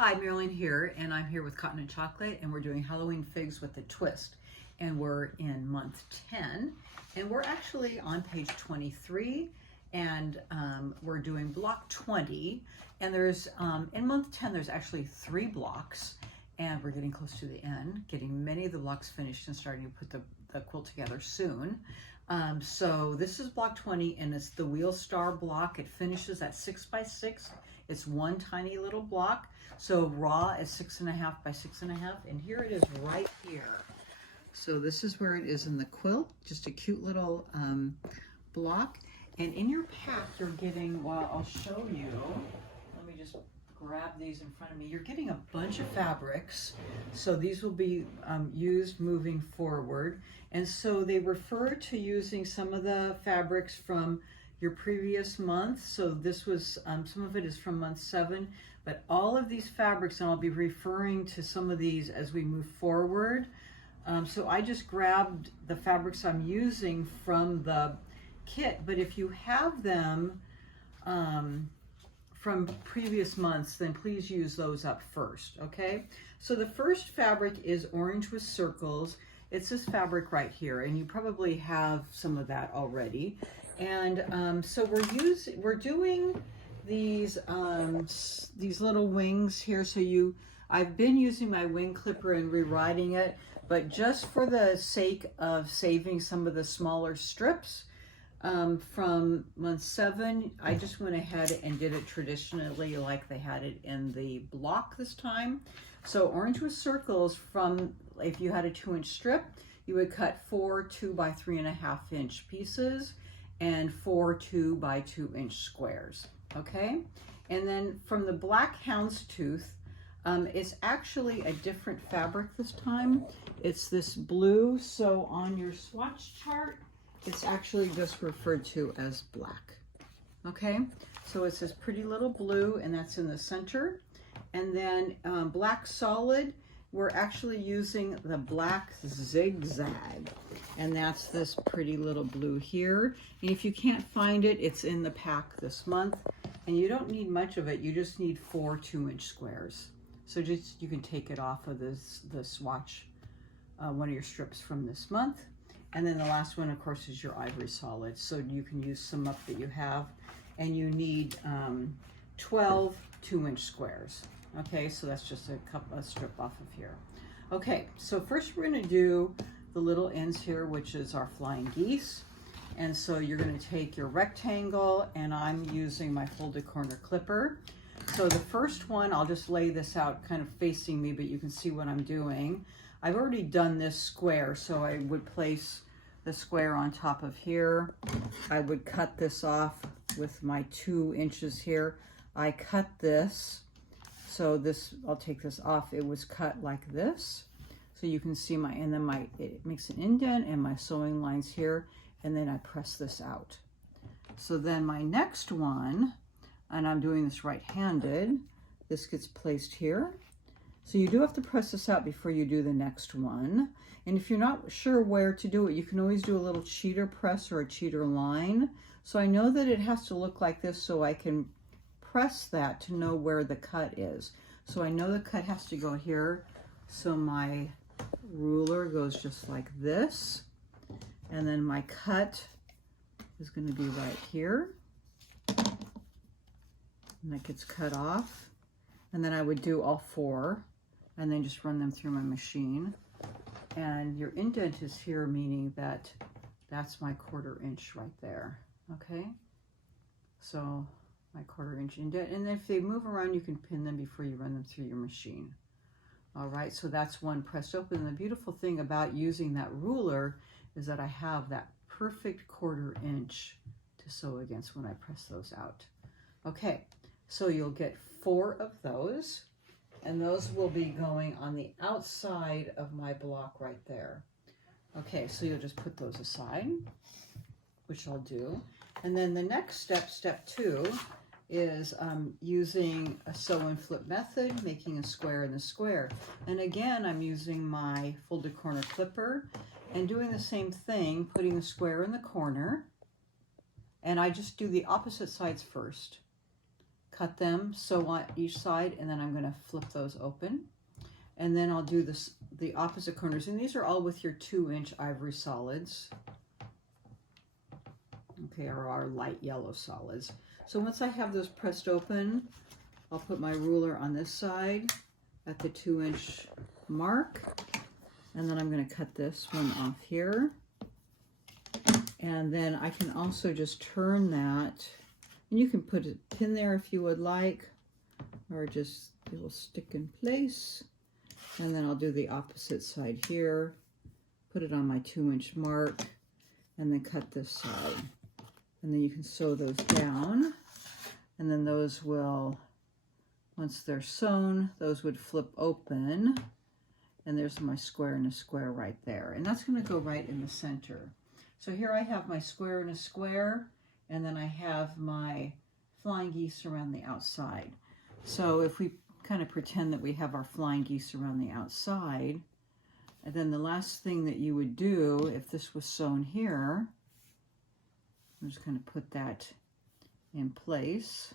Hi, Marilyn here, and I'm here with Cotton and Chocolate, and we're doing Halloween Figs with a Twist. And we're in month 10, and we're actually on page 23, and we're doing block 20. And there's, in month 10, there's actually 3 blocks, and we're getting close to the end, getting many of the blocks finished and starting to put the quilt together soon. So this is block 20, and it's the wheel star block. It finishes at 6 by 6. It's one tiny little block. So raw is 6.5 by 6.5, and here it is right here. So this is where it is in the quilt, just a cute little block. And in your pack, you're getting, well, I'll show you. Let me just grab these in front of me. You're getting a bunch of fabrics. So these will be used moving forward. And so they refer to using some of the fabrics from your previous month. So this was, some of it is from month 7, but all of these fabrics, and I'll be referring to some of these as we move forward. So I just grabbed the fabrics I'm using from the kit, but if you have them from previous months, then please use those up first, okay? So the first fabric is Orange with Circles. It's this fabric right here, and you probably have some of that already. And so we're doing these little wings here. So I've been using my wing clipper and rewriting it, but just for the sake of saving some of the smaller strips from month 7, I just went ahead and did it traditionally like they had it in the block this time. So Orange with Circles, from, if you had a 2-inch strip, you would cut 4 2 by 3.5 inch pieces and 4 2 by 2 inch squares, okay? And then from the black Houndstooth, it's actually a different fabric this time. It's this blue, so on your swatch chart, it's actually just referred to as black, okay? So it's this pretty little blue, and that's in the center. And then black solid, we're actually using the black zigzag, and that's this pretty little blue here. And if you can't find it, it's in the pack this month, and you don't need much of it. You just need 4 2-inch squares. So just, you can take it off of the swatch, one of your strips from this month. And then the last one, of course, is your ivory solid. So you can use some up that you have, and you need 12 2-inch squares. Okay, so that's just a strip off of here. Okay, so first we're going to do the little ends here, which is our flying geese. And so you're going to take your rectangle, and I'm using my folded corner clipper. So the first one, I'll just lay this out kind of facing me, but you can see what I'm doing. I've already done this square, so I would place the square on top of here. I would cut this off with my 2 inches here. I cut this. So this, I'll take this off. It was cut like this. So you can see and then it makes an indent and my sewing lines here, and then I press this out. So then my next one, and I'm doing this right-handed, this gets placed here. So you do have to press this out before you do the next one. And if you're not sure where to do it, you can always do a little cheater press or a cheater line. So I know that it has to look like this, so I can press that to know where the cut is. So I know the cut has to go here. So my ruler goes just like this. And then my cut is going to be right here. And that gets cut off. And then I would do all 4 and then just run them through my machine. And your indent is here, meaning that that's my 1/4 inch right there. Okay? So my 1/4 inch indent, and if they move around, you can pin them before you run them through your machine. All right, so that's one pressed open. And the beautiful thing about using that ruler is that I have that perfect 1/4 inch to sew against when I press those out. Okay, so you'll get 4 of those, and those will be going on the outside of my block right there. Okay, so you'll just put those aside, which I'll do. And then the next step, step 2, is using a sew and flip method, making a square in the square. And again, I'm using my folded corner clipper and doing the same thing, putting the square in the corner. And I just do the opposite sides first. cut them, sew on each side, and then I'm going to flip those open. And then I'll do this, the opposite corners. And these are all with your 2-inch ivory solids. Okay, or our light yellow solids. So once I have those pressed open, I'll put my ruler on this side at the 2-inch mark. And then I'm going to cut this one off here. And then I can also just turn that. And you can put a pin there if you would like, or just it will stick in place. And then I'll do the opposite side here, put it on my 2-inch mark, and then cut this side. And then you can sew those down, and then those will, once they're sewn, those would flip open, and there's my square and a square right there. And that's going to go right in the center. So here I have my square and a square, and then I have my flying geese around the outside. So if we kind of pretend that we have our flying geese around the outside, and then the last thing that you would do if this was sewn here, I'm just going to put that in place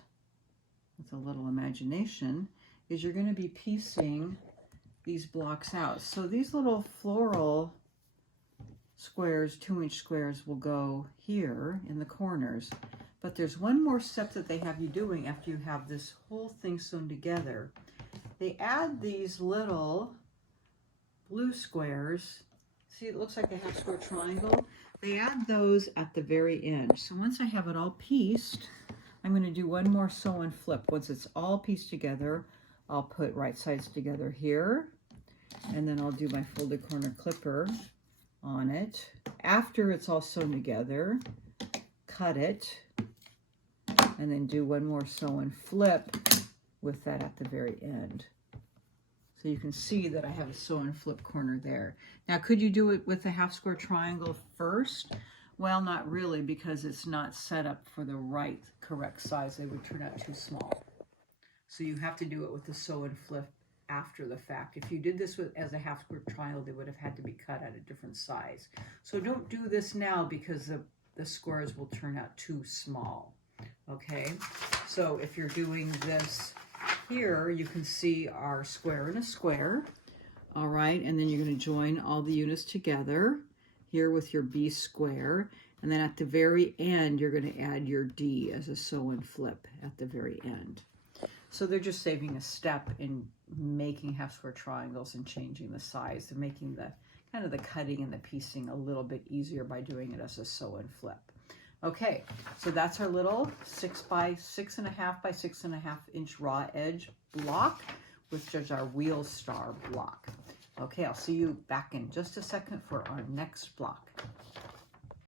with a little imagination, is you're going to be piecing these blocks out. So these little floral squares, 2-inch squares, will go here in the corners. But there's one more step that they have you doing after you have this whole thing sewn together. They add these little blue squares. See, it looks like a half square triangle. They add those at the very end. So once I have it all pieced, I'm going to do one more sew and flip. Once it's all pieced together, I'll put right sides together here, and then I'll do my folded corner clipper on it. After it's all sewn together, cut it, and then do one more sew and flip with that at the very end. So you can see that I have a sew and flip corner there. Now, could you do it with a half square triangle first? Well, not really, because it's not set up for the right correct size. They would turn out too small. So you have to do it with the sew and flip after the fact. If you did this as a half square triangle, they would have had to be cut at a different size. So don't do this now, because the squares will turn out too small. Okay, so if you're doing this here, you can see our square and a square. All right, and then you're going to join all the units together here with your B square, and then at the very end you're going to add your D as a sew and flip at the very end. So they're just saving a step in making half square triangles and changing the size. They're making the kind of the cutting and the piecing a little bit easier by doing it as a sew and flip. Okay, so that's our little 6 by 6.5 by 6.5 inch raw edge block, which is our wheel star block. Okay, I'll see you back in just a second for our next block.